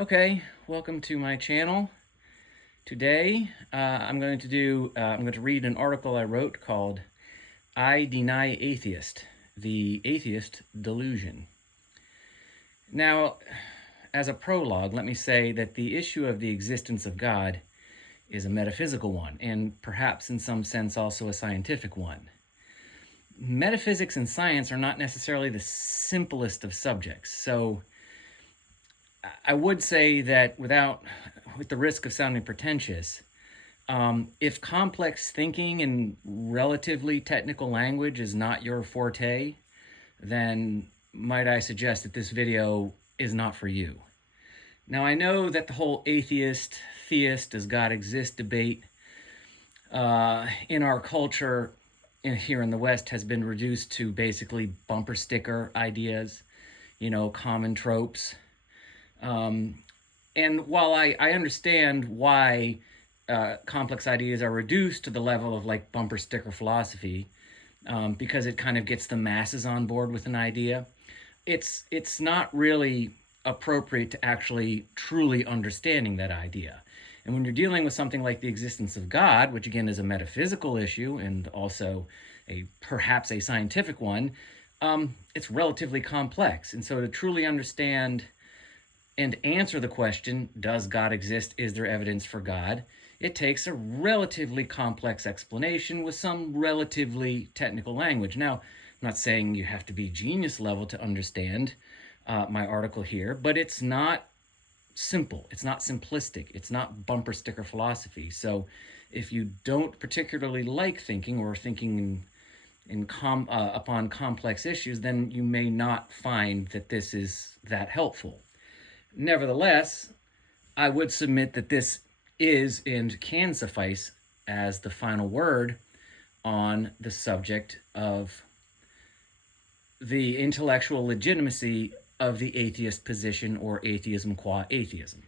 Okay, welcome to my channel. Today, I'm going to read an article I wrote called "I Deny Atheist: The Atheist Delusion." Now, as a prologue, let me say that the issue of the existence of God is a metaphysical one, and perhaps in some sense also a scientific one. Metaphysics and science are not necessarily the simplest of subjects, so I would say that with the risk of sounding pretentious, if complex thinking and relatively technical language is not your forte, then might I suggest that this video is not for you. Now, I know that the whole atheist, theist, does God exist debate in our culture here in the West has been reduced to basically bumper sticker ideas, common tropes. And while I understand why complex ideas are reduced to the level of like bumper sticker philosophy, because it kind of gets the masses on board with an idea, it's not really appropriate to actually truly understanding that idea. And when you're dealing with something like the existence of God, which again is a metaphysical issue and also perhaps a scientific one, it's relatively complex. And so to truly understand and answer the question, does God exist? Is there evidence for God? It takes a relatively complex explanation with some relatively technical language. Now, I'm not saying you have to be genius level to understand my article here, but it's not simple. It's not simplistic. It's not bumper sticker philosophy. So if you don't particularly like thinking or thinking upon complex issues, then you may not find that this is that helpful. Nevertheless, I would submit that this is and can suffice as the final word on the subject of the intellectual legitimacy of the atheist position, or atheism qua atheism.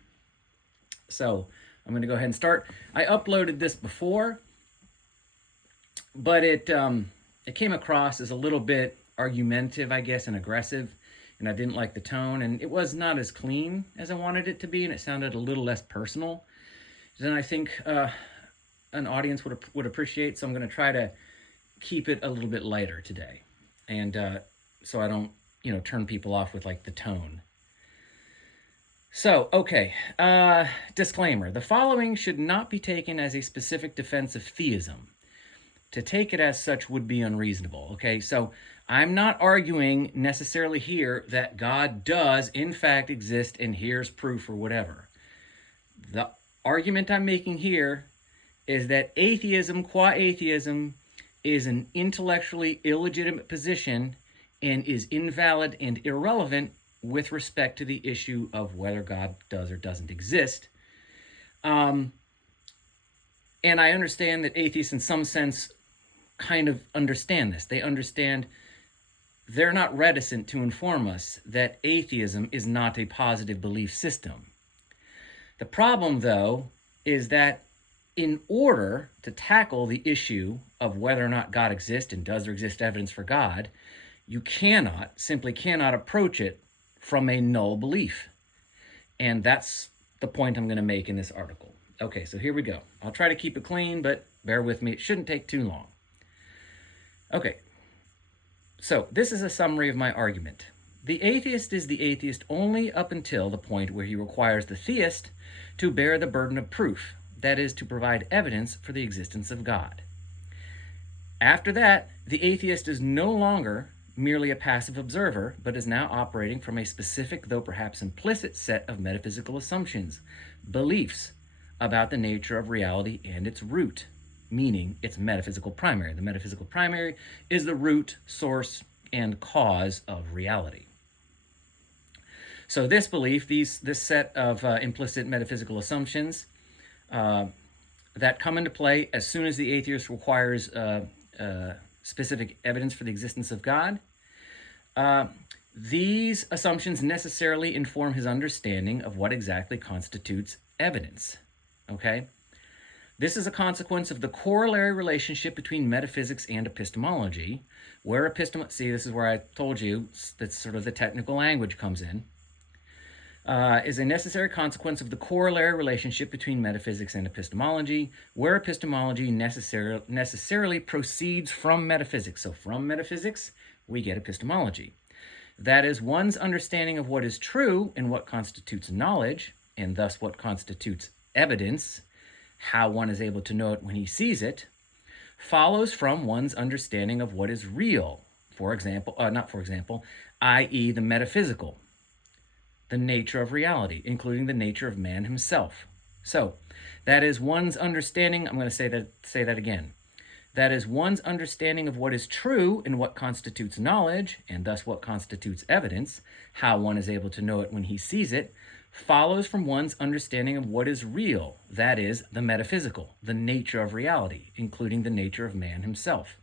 So I'm going to go ahead and start. I uploaded this before, but it came across as a little bit argumentative, I guess, and aggressive. And I didn't like the tone, and it was not as clean as I wanted it to be, and it sounded a little less personal than I think an audience would appreciate. So I'm going to try to keep it a little bit lighter today, and so I don't, turn people off with like the tone. So, okay, disclaimer: the following should not be taken as a specific defense of theism. To take it as such would be unreasonable, okay? So I'm not arguing necessarily here that God does, in fact, exist and here's proof or whatever. The argument I'm making here is that atheism qua atheism is an intellectually illegitimate position and is invalid and irrelevant with respect to the issue of whether God does or doesn't exist. And I understand that atheists in some sense kind of understand this. They understand, they're not reticent to inform us that atheism is not a positive belief system. The problem, though, is that in order to tackle the issue of whether or not God exists and does there exist evidence for God, you simply cannot approach it from a null belief. And that's the point I'm going to make in this article. Okay, so here we go. I'll try to keep it clean, but bear with me. It shouldn't take too long. Okay, so this is a summary of my argument. The atheist is the atheist only up until the point where he requires the theist to bear the burden of proof, that is, to provide evidence for the existence of God. After that, the atheist is no longer merely a passive observer, but is now operating from a specific, though perhaps implicit, set of metaphysical assumptions, beliefs about the nature of reality and its root, meaning its metaphysical primary. The metaphysical primary is the root, source, and cause of reality. So this belief, this set of implicit metaphysical assumptions that come into play as soon as the atheist requires specific evidence for the existence of God, these assumptions necessarily inform his understanding of what exactly constitutes evidence. Okay? This is a consequence of the corollary relationship between metaphysics and epistemology, where see, this is where I told you that sort of the technical language comes in. is a necessary consequence of the corollary relationship between metaphysics and epistemology, where epistemology necessarily proceeds from metaphysics. So from metaphysics, we get epistemology. That is, one's understanding of what is true and what constitutes knowledge, and thus what constitutes evidence, how one is able to know it when he sees it, follows from one's understanding of what is real, i.e. the metaphysical, the nature of reality, including the nature of man himself. So, that is one's understanding, I'm going to say that again. That is one's understanding of what is true and what constitutes knowledge, and thus what constitutes evidence, how one is able to know it when he sees it, follows from one's understanding of what is real, that is, the metaphysical, the nature of reality, including the nature of man himself.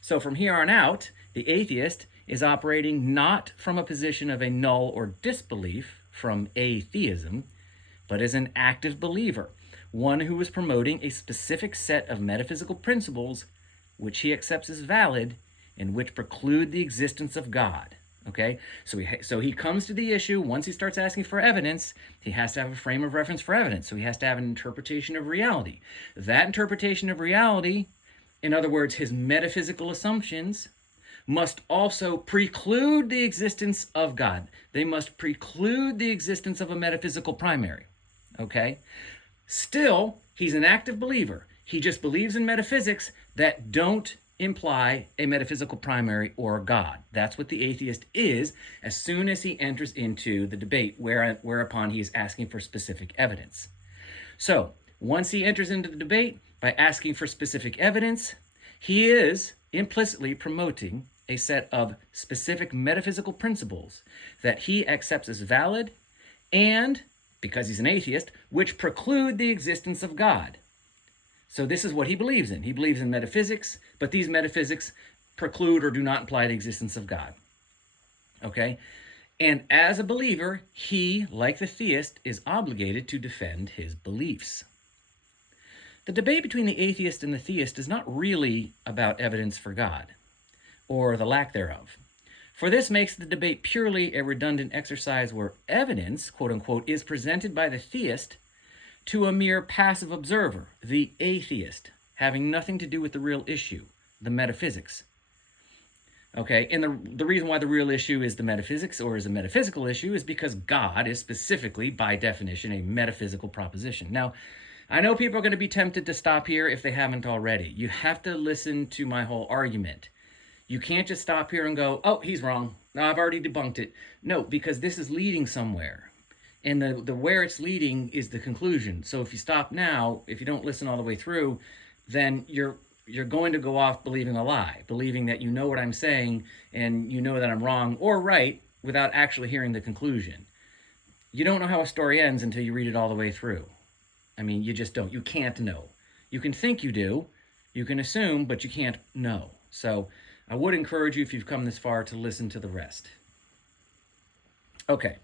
So from here on out, the atheist is operating not from a position of a null or disbelief from atheism, but as an active believer, one who is promoting a specific set of metaphysical principles which he accepts as valid and which preclude the existence of God. Okay, so he comes to the issue, once he starts asking for evidence, he has to have a frame of reference for evidence. So he has to have an interpretation of reality. That interpretation of reality, in other words, his metaphysical assumptions, must also preclude the existence of God. They must preclude the existence of a metaphysical primary. Okay? Still, he's an active believer. He just believes in metaphysics that don't imply a metaphysical primary or God. That's what the atheist is as soon as he enters into the debate, whereupon he is asking for specific evidence. So, once he enters into the debate by asking for specific evidence, he is implicitly promoting a set of specific metaphysical principles that he accepts as valid and, because he's an atheist, which preclude the existence of God. So this is what he believes in. He believes in metaphysics, but these metaphysics preclude or do not imply the existence of God. Okay? And as a believer, he, like the theist, is obligated to defend his beliefs. The debate between the atheist and the theist is not really about evidence for God, or the lack thereof. For this makes the debate purely a redundant exercise where evidence, quote unquote, is presented by the theist to a mere passive observer, the atheist, having nothing to do with the real issue, the metaphysics. Okay, and the reason why the real issue is the metaphysics or is a metaphysical issue is because God is specifically, by definition, a metaphysical proposition. Now, I know people are going to be tempted to stop here if they haven't already. You have to listen to my whole argument. You can't just stop here and go, oh, he's wrong. No, I've already debunked it. No, because this is leading somewhere. And the where it's leading is the conclusion. So if you stop now, if you don't listen all the way through, then you're going to go off believing a lie, believing that you know what I'm saying and you know that I'm wrong or right without actually hearing the conclusion. You don't know how a story ends until you read it all the way through. I mean, you just don't. You can't know. You can think you do. You can assume, but you can't know. So I would encourage you, if you've come this far, to listen to the rest. Okay.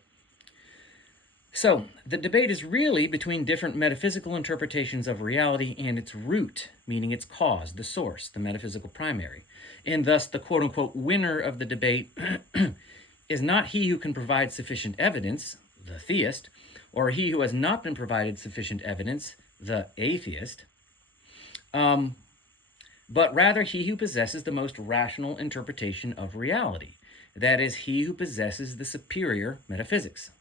So, the debate is really between different metaphysical interpretations of reality and its root, meaning its cause, the source, the metaphysical primary. And thus, the quote-unquote winner of the debate is not he who can provide sufficient evidence, the theist, or he who has not been provided sufficient evidence, the atheist, but rather he who possesses the most rational interpretation of reality. That is, he who possesses the superior metaphysics.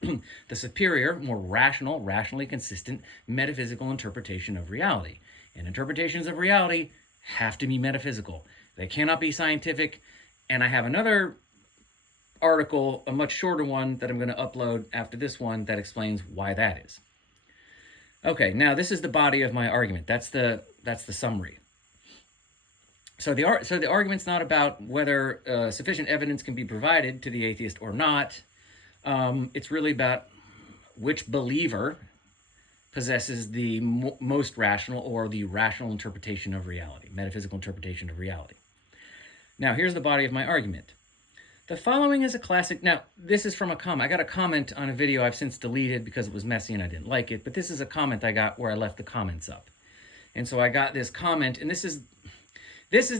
The superior, more rational, rationally consistent metaphysical interpretation of reality. And interpretations of reality have to be metaphysical. They cannot be scientific. And I have another article, a much shorter one, that I'm going to upload after this one that explains why that is. Okay, now this is the body of my argument. That's the summary. So the argument's not about whether sufficient evidence can be provided to the atheist or not. It's really about which believer possesses the most rational or the rational interpretation of reality, metaphysical interpretation of reality. Now, here's the body of my argument. The following is a classic. Now, this is from a comment. I got a comment on a video I've since deleted because it was messy and I didn't like it, but this is a comment I got where I left the comments up. And so I got this comment, and this is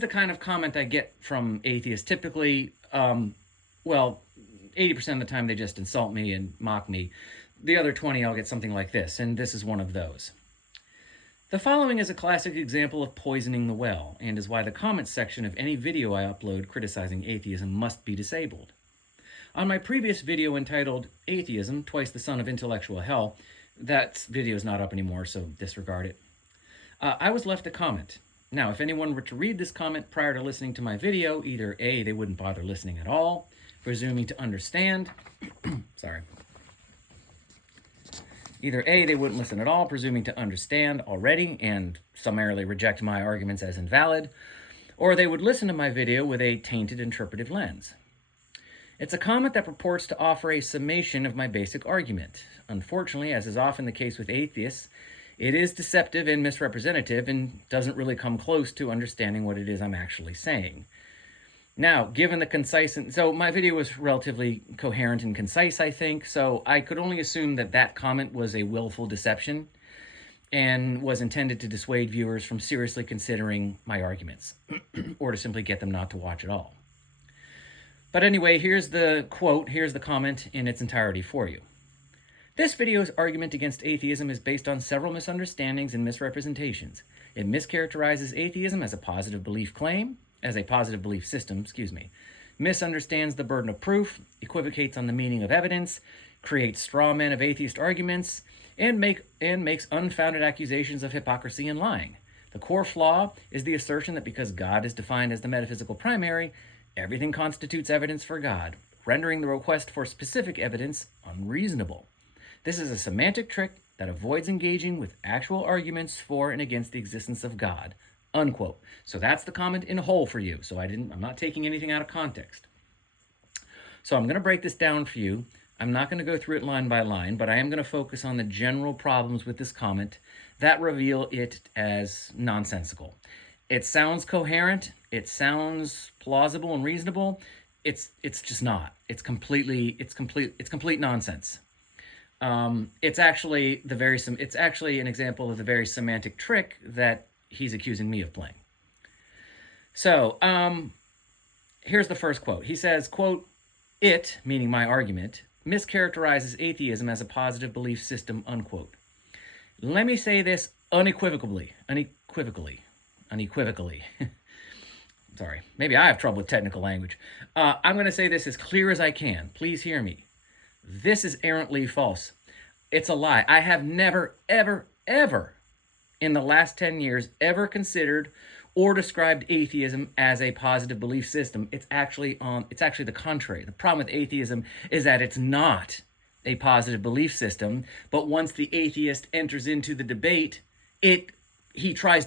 the kind of comment I get from atheists typically. 80% of the time they just insult me and mock me. The other 20, I'll get something like this, and this is one of those. The following is a classic example of poisoning the well, and is why the comments section of any video I upload criticizing atheism must be disabled. On my previous video entitled Atheism, Twice the Son of Intellectual Hell, that video is not up anymore, so disregard it. I was left a comment. Now, if anyone were to read this comment prior to listening to my video, either A, they wouldn't bother listening at all, presuming to understand, sorry. Either A, they wouldn't listen at all, presuming to understand already, and summarily reject my arguments as invalid, or they would listen to my video with a tainted interpretive lens. It's a comment that purports to offer a summation of my basic argument. Unfortunately, as is often the case with atheists, it is deceptive and misrepresentative and doesn't really come close to understanding what it is I'm actually saying. Now, given the concise, so my video was relatively coherent and concise, I think, so I could only assume that that comment was a willful deception and was intended to dissuade viewers from seriously considering my arguments, or to simply get them not to watch at all. But anyway, here's the quote, here's the comment in its entirety for you. This video's argument against atheism is based on several misunderstandings and misrepresentations. It mischaracterizes atheism as a positive belief system, misunderstands the burden of proof, equivocates on the meaning of evidence, creates straw men of atheist arguments, and makes unfounded accusations of hypocrisy and lying. The core flaw is the assertion that because God is defined as the metaphysical primary, everything constitutes evidence for God, rendering the request for specific evidence unreasonable. This is a semantic trick that avoids engaging with actual arguments for and against the existence of God, unquote. So that's the comment in whole for you. So I'm not taking anything out of context. So I'm going to break this down for you. I'm not going to go through it line by line, but I am going to focus on the general problems with this comment that reveal it as nonsensical. It sounds coherent. It sounds plausible and reasonable. It's just not. It's complete nonsense. It's actually an example of the very semantic trick that he's accusing me of playing. So, here's the first quote. He says, quote, "It," meaning my argument, "mischaracterizes atheism as a positive belief system," unquote. Let me say this unequivocally. Sorry, maybe I have trouble with technical language. I'm going to say this as clear as I can. Please hear me. This is errantly false. It's a lie. I have never, ever, ever in the last 10 years ever considered or described atheism as a positive belief system. It's actually the contrary. The problem with atheism is that it's not a positive belief system, but once the atheist enters into the debate, it tries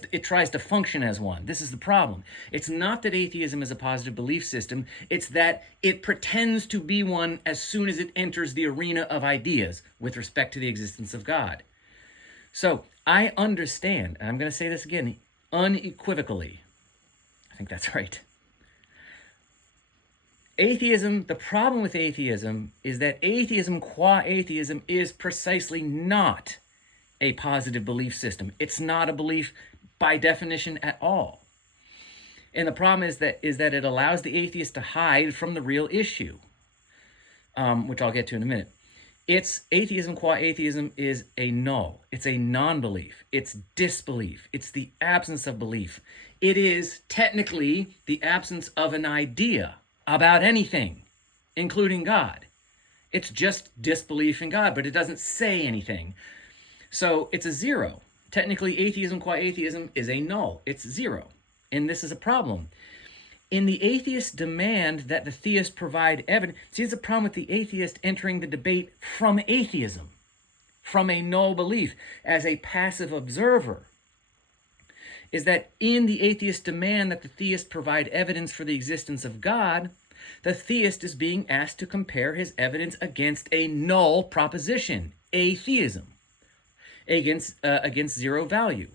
to function as one. This is the problem. It's not that atheism is a positive belief system, it's that it pretends to be one as soon as it enters the arena of ideas with respect to the existence of God. So I understand, and I'm going to say this again, unequivocally. I think that's right. Atheism, the problem with atheism is that atheism qua atheism is precisely not a positive belief system. It's not a belief by definition at all. And the problem is that it allows the atheist to hide from the real issue, which I'll get to in a minute. It's atheism qua atheism is a null. It's a non-belief. It's disbelief. It's the absence of belief. It is technically the absence of an idea about anything, including God. It's just disbelief in God, but it doesn't say anything. So it's a zero. Technically, atheism qua atheism is a null. It's zero. And this is a problem. In the atheist demand that the theist provide evidence, see, it's a problem with the atheist entering the debate from atheism, from a null belief, as a passive observer, is that in the atheist demand that the theist provide evidence for the existence of God, the theist is being asked to compare his evidence against a null proposition, atheism, against zero value.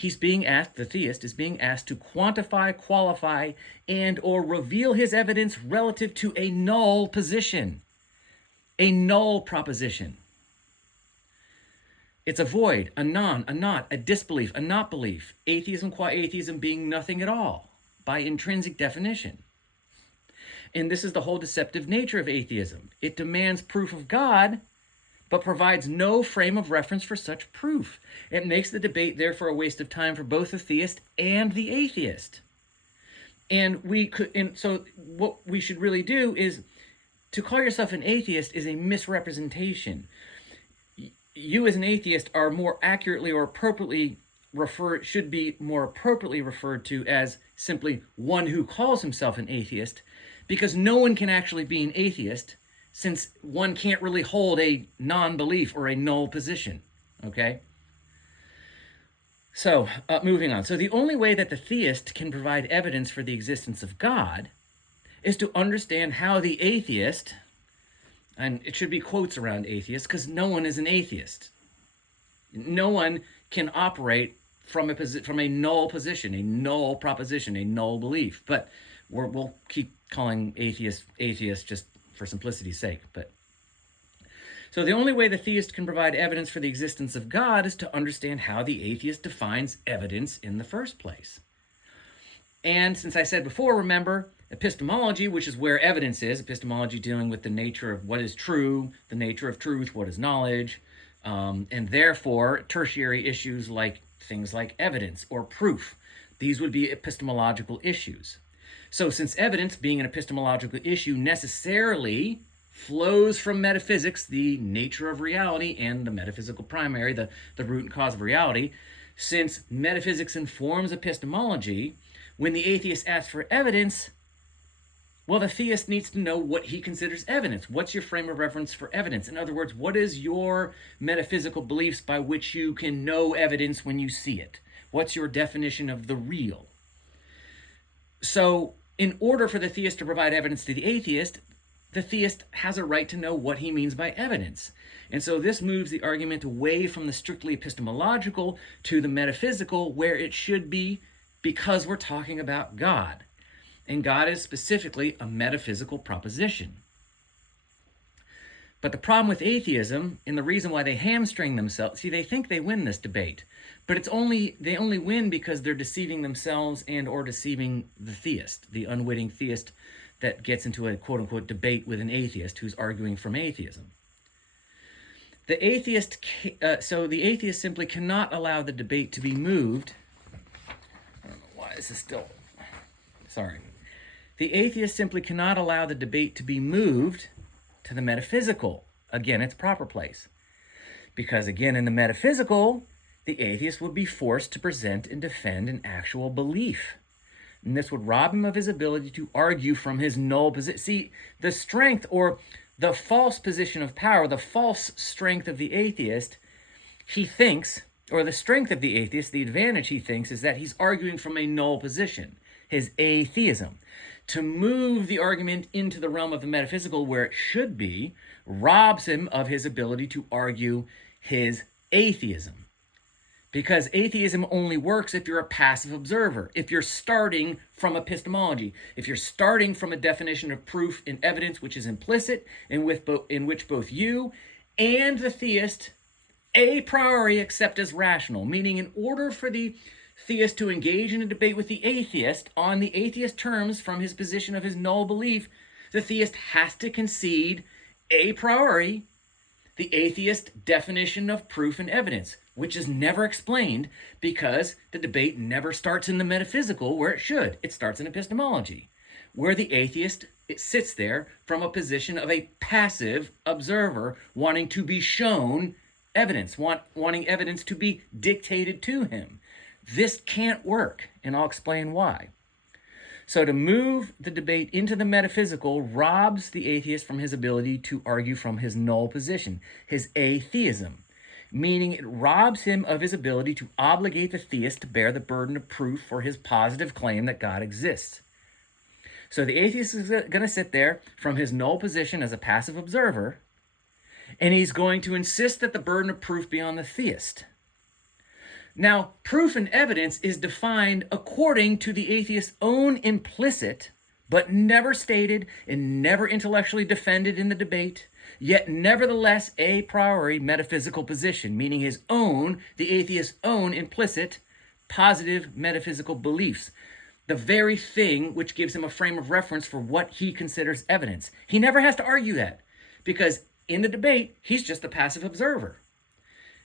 The theist is being asked to quantify, qualify, and or reveal his evidence relative to a null position, a null proposition. It's a void, a non, a not, a disbelief, a not belief. Atheism qua atheism being nothing at all by intrinsic definition. And this is the whole deceptive nature of atheism. It demands proof of God, but provides no frame of reference for such proof. It makes the debate, therefore, a waste of time for both the theist and the atheist. And so what we should really do is, to call yourself an atheist is a misrepresentation. You as an atheist are more accurately or should be more appropriately referred to as simply one who calls himself an atheist, because no one can actually be an atheist, since one can't really hold a non-belief or a null position, okay? So, moving on. So the only way that the theist can provide evidence for the existence of God is to understand how the atheist, and it should be quotes around atheist, because no one is an atheist. No one can operate from a null position, a null proposition, a null belief. But we'll keep calling atheist just for simplicity's sake. So the only way the theist can provide evidence for the existence of God is to understand how the atheist defines evidence in the first place. And since I said before, remember, epistemology, which is where evidence is, epistemology dealing with the nature of what is true, the nature of truth, what is knowledge, and therefore tertiary issues like things like evidence or proof. These would be epistemological issues. So since evidence, being an epistemological issue, necessarily flows from metaphysics, the nature of reality, and the metaphysical primary, the root and cause of reality, since metaphysics informs epistemology, when the atheist asks for evidence, well, the theist needs to know what he considers evidence. What's your frame of reference for evidence? In other words, what is your metaphysical beliefs by which you can know evidence when you see it? What's your definition of the real? So, in order for the theist to provide evidence to the theist has a right to know what he means by evidence. And so this moves the argument away from the strictly epistemological to the metaphysical, where it should be, because we're talking about God. And God is specifically a metaphysical proposition. But the problem with atheism, and the reason why they hamstring themselves, see, they think they win this debate, but they only win because they're deceiving themselves and or deceiving the theist, the unwitting theist that gets into a quote-unquote debate with an atheist who's arguing from atheism. The atheist simply cannot allow the debate to be moved. I don't know why this is still... Sorry. The atheist simply cannot allow the debate to be moved to the metaphysical, again, its proper place. Because, again, in the metaphysical, the atheist would be forced to present and defend an actual belief. And this would rob him of his ability to argue from his null position. See, the strength or the false position of power, the false strength of the atheist, he thinks, or the strength of the atheist, the advantage he thinks is that he's arguing from a null position, his atheism. To move the argument into the realm of the metaphysical where it should be robs him of his ability to argue his atheism. Because atheism only works if you're a passive observer, if you're starting from epistemology, if you're starting from a definition of proof and evidence which is implicit, in which both you and the theist a priori accept as rational, meaning in order for the theist to engage in a debate with the atheist on the atheist terms from his position of his null belief, the theist has to concede a priori the atheist definition of proof and evidence, which is never explained because the debate never starts in the metaphysical where it should. It starts in epistemology, where the atheist sits there from a position of a passive observer wanting to be shown evidence, wanting evidence to be dictated to him. This can't work, and I'll explain why. So to move the debate into the metaphysical robs the atheist from his ability to argue from his null position, his atheism, meaning it robs him of his ability to obligate the theist to bear the burden of proof for his positive claim that God exists. So the atheist is going to sit there from his null position as a passive observer, and he's going to insist that the burden of proof be on the theist. Now, proof and evidence is defined according to the atheist's own implicit, but never stated and never intellectually defended in the debate, yet nevertheless a priori metaphysical position, meaning the atheist's own implicit, positive metaphysical beliefs. the very thing which gives him a frame of reference for what he considers evidence. He never has to argue that, because in the debate, he's just a passive observer.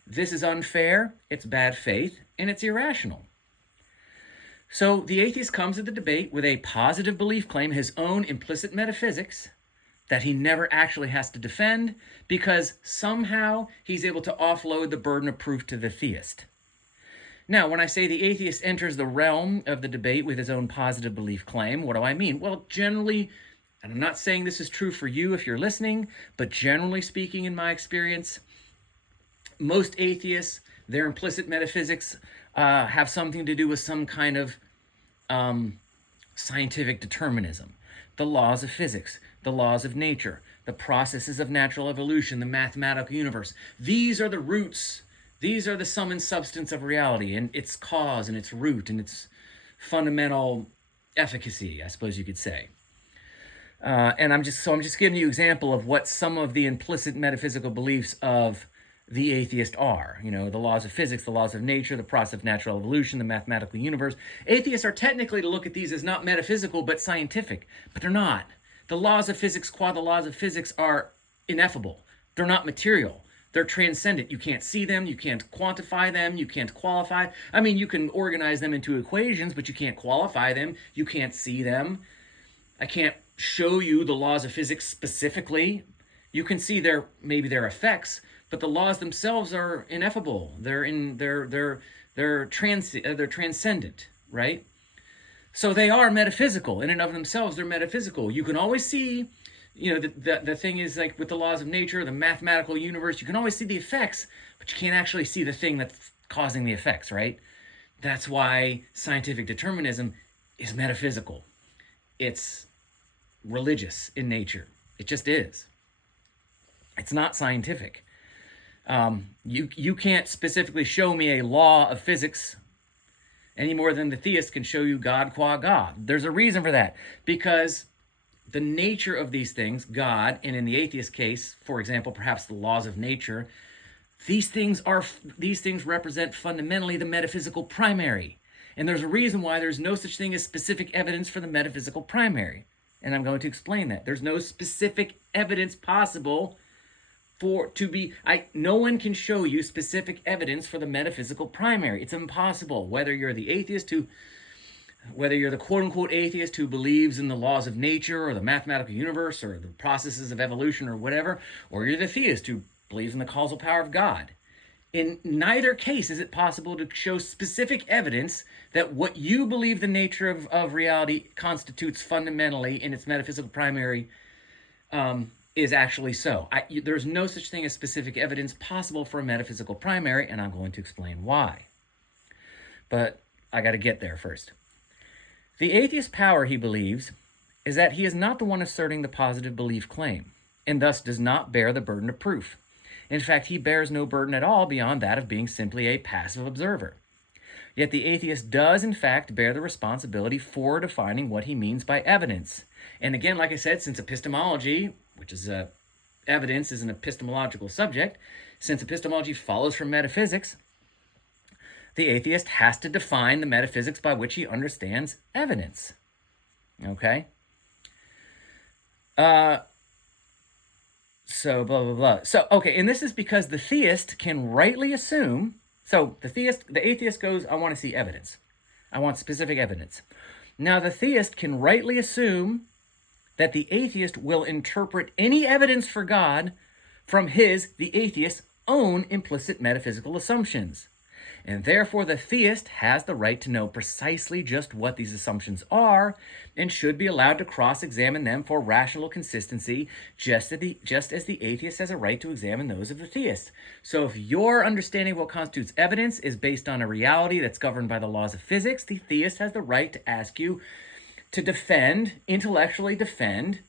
This is unfair, it's bad faith, and it's irrational. So the atheist comes to the debate with a positive belief claim, his own implicit metaphysics, that he never actually has to defend, because somehow he's able to offload the burden of proof to the theist. Now, when I say the atheist enters the realm of the debate with his own positive belief claim, what do I mean? Well, generally, and I'm not saying this is true for you if you're listening, but generally speaking, in my experience, most atheists, their implicit metaphysics have something to do with some kind of scientific determinism. The laws of physics, the laws of nature, the processes of natural evolution, the mathematical universe. These are the roots. These are the sum and substance of reality, and its cause and its root and its fundamental efficacy, I suppose you could say. And I'm just giving you an example of what some of the implicit metaphysical beliefs of the atheist are. You know, the laws of physics, the laws of nature, the process of natural evolution, the mathematical universe. Atheists are technically to look at these as not metaphysical, but scientific. But they're not. The laws of physics, qua the laws of physics, are ineffable. They're not material. They're transcendent. You can't see them. You can't quantify them. You can't qualify. I mean, you can organize them into equations, but you can't qualify them. You can't see them. I can't show you the laws of physics specifically. You can see maybe their effects, but the laws themselves are ineffable. They're transcendent, right? So they are metaphysical in and of themselves. They're metaphysical. You can always see, you know, the thing is, like with the laws of nature, the mathematical universe, you can always see the effects, but you can't actually see the thing that's causing the effects, right? That's why scientific determinism is metaphysical. It's religious in nature. It just is. It's not scientific. You can't specifically show me a law of physics any more than the theist can show you God qua God. There's a reason for that, because the nature of these things, God, and in the atheist case, for example, perhaps the laws of nature, these things represent fundamentally the metaphysical primary. And there's a reason why there's no such thing as specific evidence for the metaphysical primary. And I'm going to explain that. There's no specific evidence possible no one can show you specific evidence for the metaphysical primary. It's impossible. Whether you're the quote-unquote atheist who believes in the laws of nature or the mathematical universe or the processes of evolution or whatever, or you're the theist who believes in the causal power of God. In neither case is it possible to show specific evidence that what you believe the nature of reality constitutes fundamentally in its metaphysical primary is actually so. There's no such thing as specific evidence possible for a metaphysical primary, and I'm going to explain why. But I got to get there first. The atheist's power, he believes, is that he is not the one asserting the positive belief claim, and thus does not bear the burden of proof. In fact, he bears no burden at all beyond that of being simply a passive observer. Yet the atheist does, in fact, bear the responsibility for defining what he means by evidence. And again, like I said, since epistemology, which is evidence, is an epistemological subject, since epistemology follows from metaphysics, the atheist has to define the metaphysics by which he understands evidence. Okay? So, blah, blah, blah. So, okay, and this is because the theist can rightly assume, so the atheist goes, I want to see evidence. I want specific evidence. Now, the theist can rightly assume that the atheist will interpret any evidence for God from the atheist's own implicit metaphysical assumptions. And therefore, the theist has the right to know precisely just what these assumptions are and should be allowed to cross-examine them for rational consistency, just as the atheist has a right to examine those of the theist. So if your understanding of what constitutes evidence is based on a reality that's governed by the laws of physics, the theist has the right to ask you to intellectually defend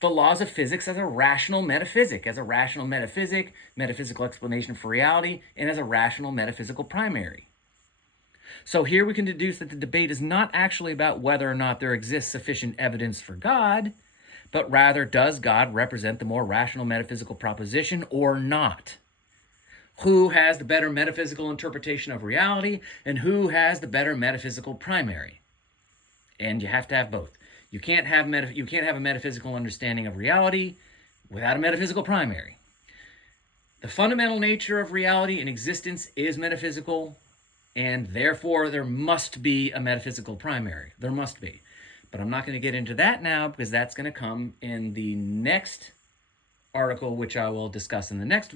the laws of physics as a rational metaphysic, metaphysical explanation for reality, and as a rational metaphysical primary. So here we can deduce that the debate is not actually about whether or not there exists sufficient evidence for God, but rather, does God represent the more rational metaphysical proposition or not? Who has the better metaphysical interpretation of reality, and who has the better metaphysical primary? And you have to have both. You can't have a metaphysical understanding of reality without a metaphysical primary. The fundamental nature of reality and existence is metaphysical, and therefore there must be a metaphysical primary. There must be. But I'm not going to get into that now because that's going to come in the next article, which I will discuss in the next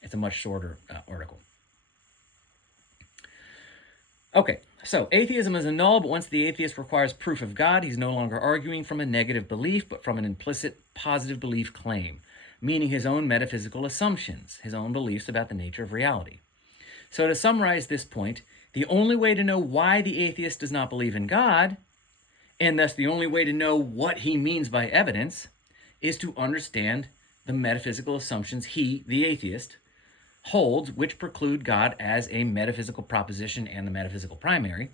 it's a much shorter article. Okay, so atheism is a null, but once the atheist requires proof of God, he's no longer arguing from a negative belief, but from an implicit positive belief claim, meaning his own metaphysical assumptions, his own beliefs about the nature of reality. So to summarize this point, the only way to know why the atheist does not believe in God, and thus the only way to know what he means by evidence, is to understand the metaphysical assumptions he, the atheist, holds, which preclude God as a metaphysical proposition and the metaphysical primary.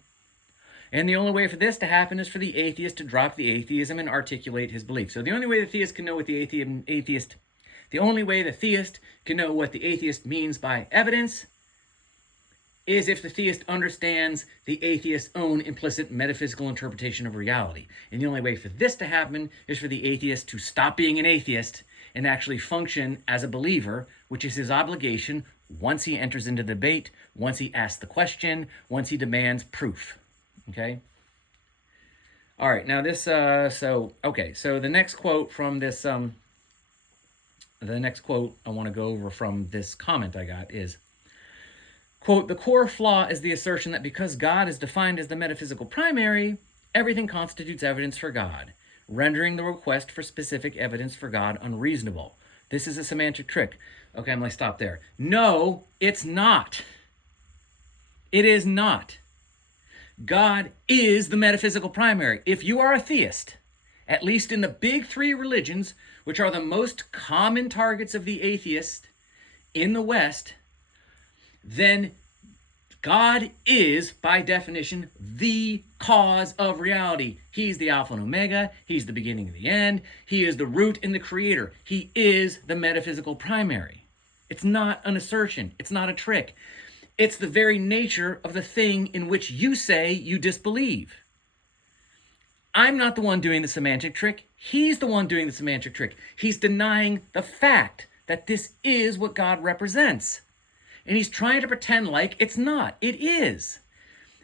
And the only way for this to happen is for the atheist to drop the atheism and articulate his belief. So the only way the theist can know what the theist can know what the atheist means by evidence is if the theist understands the atheist's own implicit metaphysical interpretation of reality. And the only way for this to happen is for the atheist to stop being an atheist and actually function as a believer, which is his obligation once he enters into debate, once he asks the question, once he demands proof. Okay? All right, now this, so the next quote from this, the next quote I want to go over from this comment I got is, quote, "The core flaw is the assertion that because God is defined as the metaphysical primary, everything constitutes evidence for God, rendering the request for specific evidence for God unreasonable. This is a semantic trick." Okay, I'm going to stop there. No, it's not. It is not. God is the metaphysical primary. If you are a theist, at least in the big three religions, which are the most common targets of the atheist in the West, then God is, by definition, the cause of reality. He's the Alpha and Omega. He's the beginning and the end. He is the root and the creator. He is the metaphysical primary. It's not an assertion. It's not a trick. It's the very nature of the thing in which you say you disbelieve. I'm not the one doing the semantic trick. He's the one doing the semantic trick. He's denying the fact that this is what God represents. And he's trying to pretend like it's not. It is.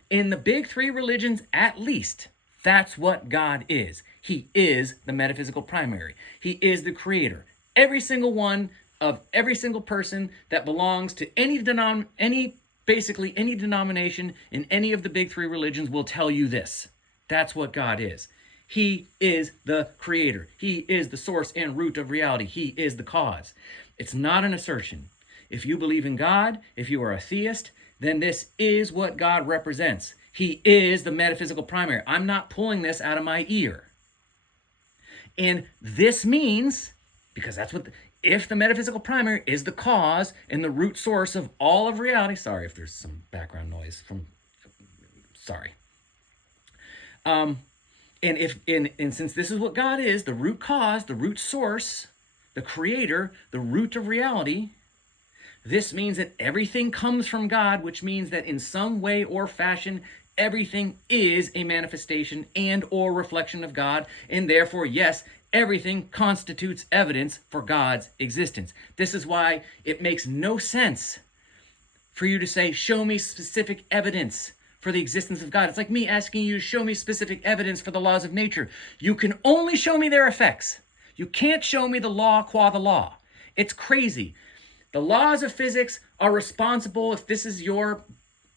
In the big three religions, at least, that's what God is. He is the metaphysical primary. He is the creator. Every single one of every single person that belongs to any denomination in any of the big three religions will tell you this. That's what God is. He is the creator. He is the source and root of reality. He is the cause. It's not an assertion. If you believe in God, if you are a theist, then this is what God represents. He is the metaphysical primary. I'm not pulling this out of my ear. And this means, because that's what, if the metaphysical primary is the cause and the root source of all of reality, sorry if there's some background noise sorry. And since this is what God is, the root cause, the root source, the creator, the root of reality, this means that everything comes from God, which means that in some way or fashion, everything is a manifestation and or reflection of God, and therefore, yes, everything constitutes evidence for God's existence. This is why it makes no sense for you to say, show me specific evidence for the existence of God. It's like me asking you to show me specific evidence for the laws of nature. You can only show me their effects. You can't show me the law qua the law. It's crazy. The laws of physics are responsible, if this is your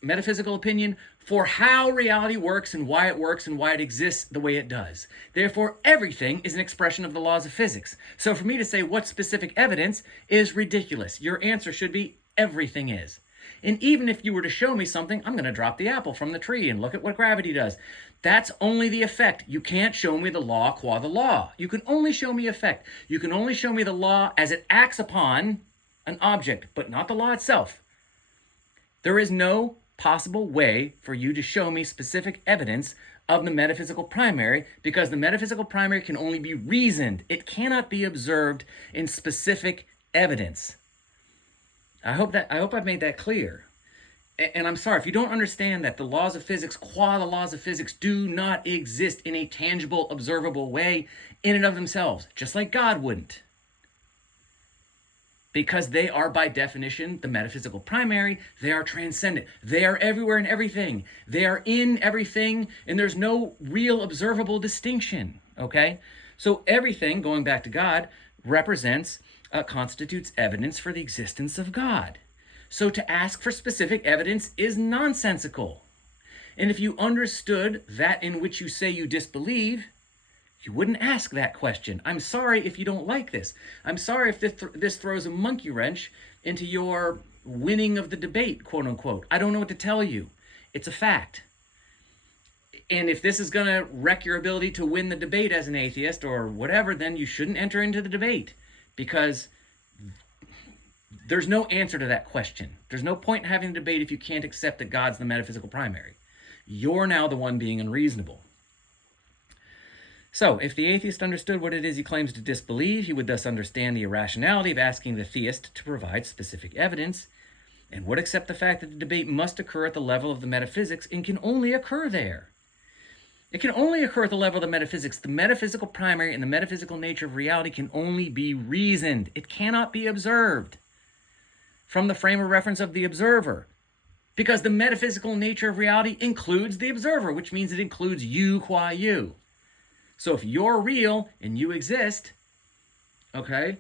metaphysical opinion, for how reality works and why it exists the way it does. Therefore, everything is an expression of the laws of physics. So for me to say what specific evidence is ridiculous. Your answer should be everything is. And even if you were to show me something, I'm going to drop the apple from the tree and look at what gravity does. That's only the effect. You can't show me the law qua the law. You can only show me effect. You can only show me the law as it acts upon an object, but not the law itself. There is no possible way for you to show me specific evidence of the metaphysical primary, because the metaphysical primary can only be reasoned. It cannot be observed in specific evidence. I hope I've made that clear. And I'm sorry, if you don't understand that the laws of physics, qua the laws of physics, do not exist in a tangible, observable way in and of themselves, just like God wouldn't. Because they are, by definition, the metaphysical primary. They are transcendent. They are everywhere and everything. They are in everything, and there's no real observable distinction, okay? So everything, going back to God, represents, constitutes evidence for the existence of God. So to ask for specific evidence is nonsensical. And if you understood that in which you say you disbelieve, you wouldn't ask that question. I'm sorry if you don't like this. I'm sorry if this throws a monkey wrench into your winning of the debate, quote unquote. I don't know what to tell you. It's a fact. And if this is going to wreck your ability to win the debate as an atheist or whatever, then you shouldn't enter into the debate, because there's no answer to that question. There's no point in having a debate if you can't accept that God's the metaphysical primary. You're now the one being unreasonable. So, if the atheist understood what it is he claims to disbelieve, he would thus understand the irrationality of asking the theist to provide specific evidence, and would accept the fact that the debate must occur at the level of the metaphysics and can only occur there. It can only occur at the level of the metaphysics. The metaphysical primary and the metaphysical nature of reality can only be reasoned. It cannot be observed from the frame of reference of the observer, because the metaphysical nature of reality includes the observer, which means it includes you qua you. So if you're real and you exist, okay,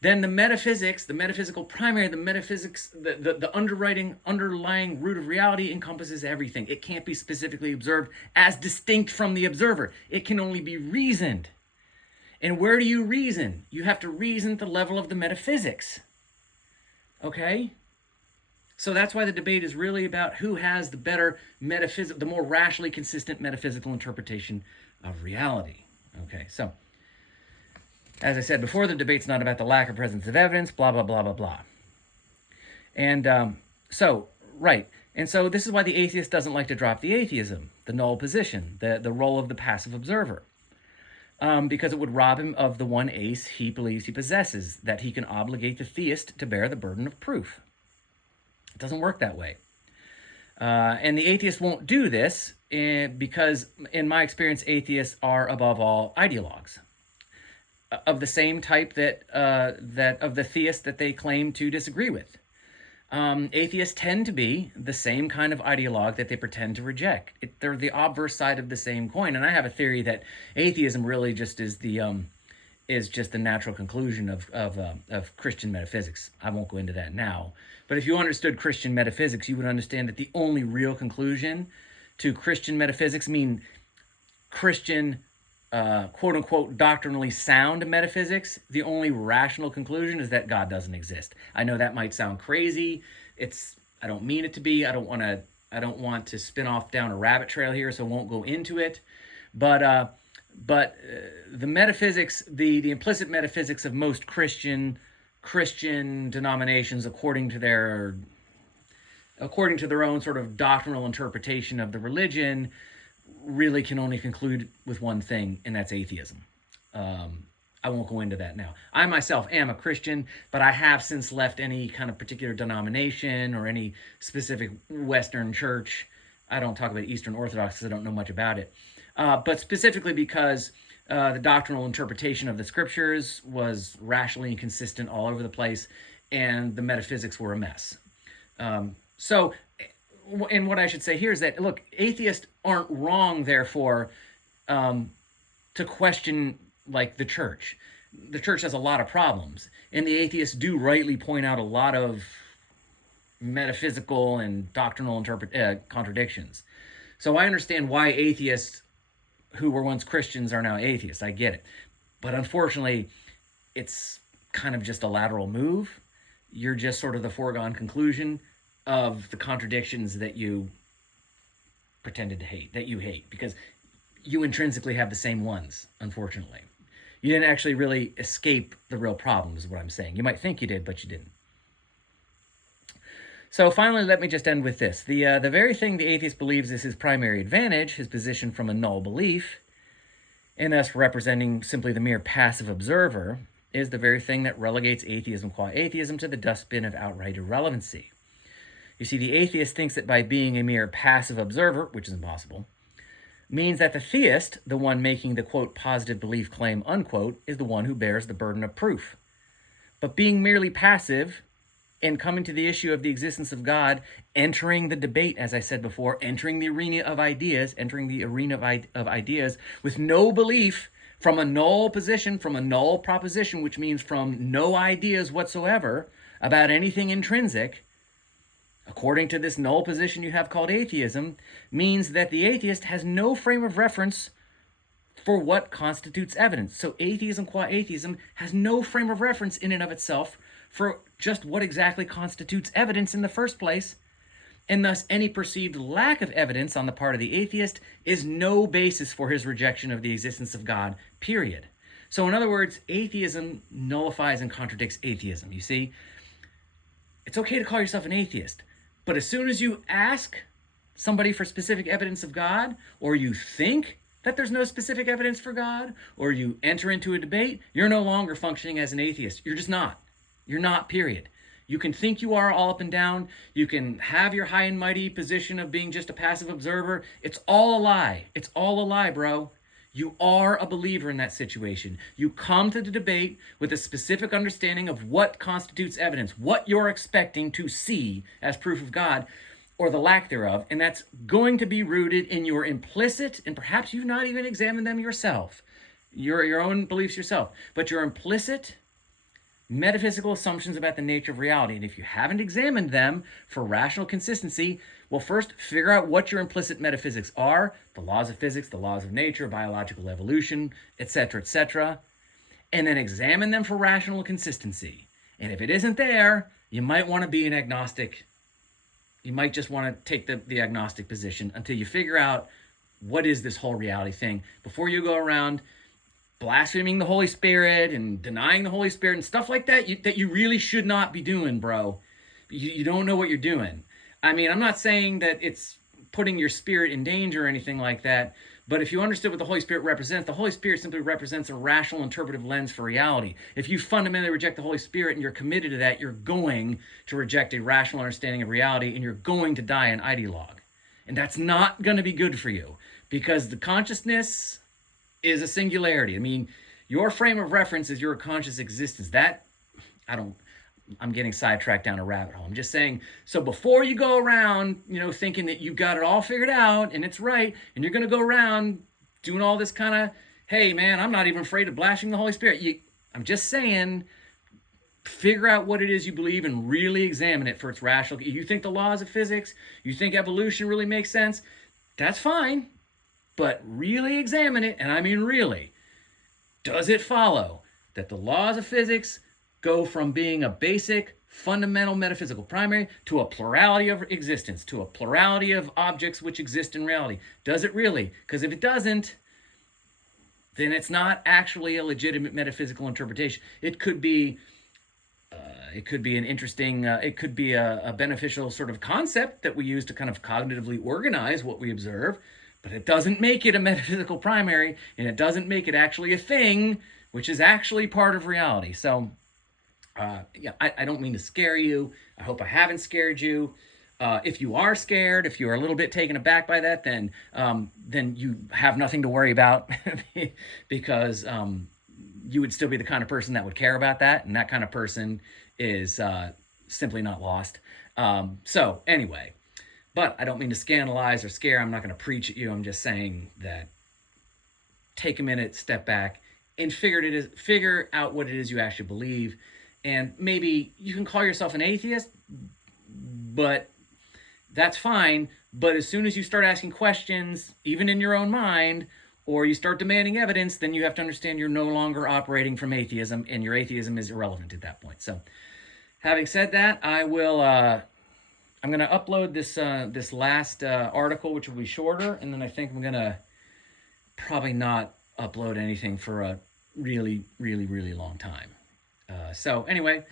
then the metaphysics, the metaphysical primary, the metaphysics, the underlying root of reality encompasses everything. It can't be specifically observed as distinct from the observer. It can only be reasoned. And where do you reason? You have to reason at the level of the metaphysics. Okay? So that's why the debate is really about who has the better the more rationally consistent metaphysical interpretation of reality. Okay, so as I said before, the debate's not about the lack or presence of evidence, blah, blah, blah, blah, blah. And right. And so this is why the atheist doesn't like to drop the atheism, the null position, the role of the passive observer. Because it would rob him of the one ace he believes he possesses, that he can obligate the theist to bear the burden of proof. It doesn't work that way. And the atheist won't do this because, in my experience, atheists are, above all, ideologues of the same type that of the theist that they claim to disagree with. Atheists tend to be the same kind of ideologue that they pretend to reject. They're the obverse side of the same coin. And I have a theory that atheism really just is just the natural conclusion of Christian metaphysics. I won't go into that now. But if you understood Christian metaphysics, you would understand that the only real conclusion to Christian metaphysics, Christian, quote-unquote, doctrinally sound metaphysics, the only rational conclusion is that God doesn't exist. I know that might sound crazy. I don't mean it to be. I don't want to spin off down a rabbit trail here, so I won't go into it. But the metaphysics, the implicit metaphysics of most Christian denominations, according to their own sort of doctrinal interpretation of the religion, really can only conclude with one thing, and that's atheism. I won't go into that now. I myself am a Christian, but I have since left any kind of particular denomination or any specific Western church. I don't talk about Eastern Orthodox because I don't know much about it. But specifically because the doctrinal interpretation of the scriptures was rationally inconsistent all over the place, and the metaphysics were a mess. And what I should say here is that, look, atheists aren't wrong, therefore, to question, like, the church. The church has a lot of problems, and the atheists do rightly point out a lot of metaphysical and doctrinal contradictions. So I understand why atheists who were once Christians are now atheists. I get it. But unfortunately, it's kind of just a lateral move. You're just sort of the foregone conclusion of the contradictions that you pretended to hate, that you hate, because you intrinsically have the same ones, unfortunately. You didn't actually really escape the real problem, is what I'm saying. You might think you did, but you didn't. So finally, let me just end with this. The very thing the atheist believes is his primary advantage, his position from a null belief, and thus representing simply the mere passive observer, is the very thing that relegates atheism qua atheism to the dustbin of outright irrelevancy. You see, the atheist thinks that by being a mere passive observer, which is impossible, means that the theist, the one making the, quote, positive belief claim, unquote, is the one who bears the burden of proof. But being merely passive and coming to the issue of the existence of God, entering the debate, as I said before, entering the arena of ideas, with no belief, from a null position, from a null proposition, which means from no ideas whatsoever about anything intrinsic, according to this null position you have called atheism, means that the atheist has no frame of reference for what constitutes evidence. So atheism qua atheism has no frame of reference in and of itself for just what exactly constitutes evidence in the first place, and thus any perceived lack of evidence on the part of the atheist is no basis for his rejection of the existence of God, period. So in other words, atheism nullifies and contradicts atheism. You see, it's okay to call yourself an atheist, but as soon as you ask somebody for specific evidence of God, or you think that there's no specific evidence for God, or you enter into a debate, you're no longer functioning as an atheist. You're just not. You're not, period. You can think you are all up and down. You can have your high and mighty position of being just a passive observer. It's all a lie. It's all a lie, bro. You are a believer in that situation. You come to the debate with a specific understanding of what constitutes evidence, what you're expecting to see as proof of God, or the lack thereof, and that's going to be rooted in your implicit, and perhaps you've not even examined them yourself, your own beliefs yourself, but your implicit metaphysical assumptions about the nature of reality. And if you haven't examined them for rational consistency, well, first figure out what your implicit metaphysics are, the laws of physics, the laws of nature, biological evolution, etc., and then examine them for rational consistency. And if it isn't there, you might want to be an agnostic. You might just want to take the agnostic position until you figure out what is this whole reality thing before you go around blaspheming the Holy Spirit and denying the Holy Spirit and stuff like that, that you really should not be doing, bro. You don't know what you're doing. I mean, I'm not saying that it's putting your spirit in danger or anything like that, but if you understood what the Holy Spirit represents, the Holy Spirit simply represents a rational interpretive lens for reality. If you fundamentally reject the Holy Spirit and you're committed to that, you're going to reject a rational understanding of reality, and you're going to die an ideologue. And that's not going to be good for you, because the consciousness is a singularity. I mean, your frame of reference is your conscious existence. I'm getting sidetracked down a rabbit hole. I'm just saying, so before you go around, thinking that you've got it all figured out and it's right, and you're going to go around doing all this kind of, hey man, I'm not even afraid of blaspheming the Holy Spirit. I'm just saying, figure out what it is you believe and really examine it for its rational. You think the laws of physics, you think evolution really makes sense, that's fine. But really examine it, and I mean really. Does it follow that the laws of physics go from being a basic, fundamental metaphysical primary to a plurality of existence, to a plurality of objects which exist in reality? Does it really? Because if it doesn't, then it's not actually a legitimate metaphysical interpretation. It could be an interesting, it could be a beneficial sort of concept that we use to kind of cognitively organize what we observe, but it doesn't make it a metaphysical primary, and it doesn't make it actually a thing, which is actually part of reality. So, I don't mean to scare you. I hope I haven't scared you. If you are scared, if you are a little bit taken aback by that, then you have nothing to worry about because you would still be the kind of person that would care about that, and that kind of person is simply not lost. So anyway. But I don't mean to scandalize or scare. I'm not going to preach at you. I'm just saying that take a minute, step back, and figure out what it is you actually believe. And maybe you can call yourself an atheist, but that's fine. But as soon as you start asking questions, even in your own mind, or you start demanding evidence, then you have to understand you're no longer operating from atheism, and your atheism is irrelevant at that point. So having said that, I'm going to upload this last article, which will be shorter, and then I think I'm going to probably not upload anything for a really, really, really long time. So anyway,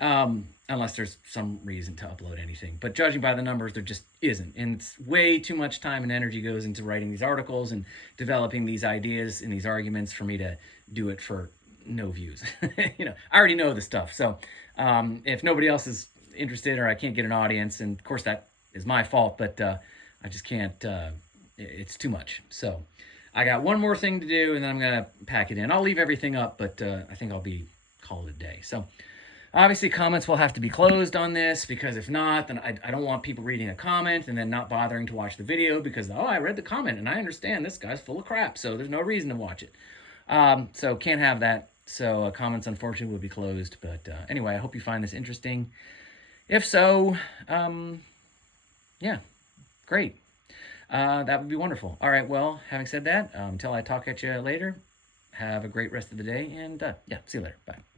unless there's some reason to upload anything. But judging by the numbers, there just isn't. And it's way too much time and energy goes into writing these articles and developing these ideas and these arguments for me to do it for no views. I already know the stuff. So if nobody else is interested or I can't get an audience. And of course, that is my fault, but I just can't. It's too much. So I got one more thing to do, and then I'm going to pack it in. I'll leave everything up, but I think I'll be called a day. So obviously, comments will have to be closed on this, because if not, then I don't want people reading a comment and then not bothering to watch the video because, oh, I read the comment and I understand this guy's full of crap, so there's no reason to watch it. So can't have that. So comments, unfortunately, will be closed. But anyway, I hope you find this interesting. If so, yeah, great. That would be wonderful. All right, well, having said that, until I talk at you later, have a great rest of the day, and yeah, see you later. Bye.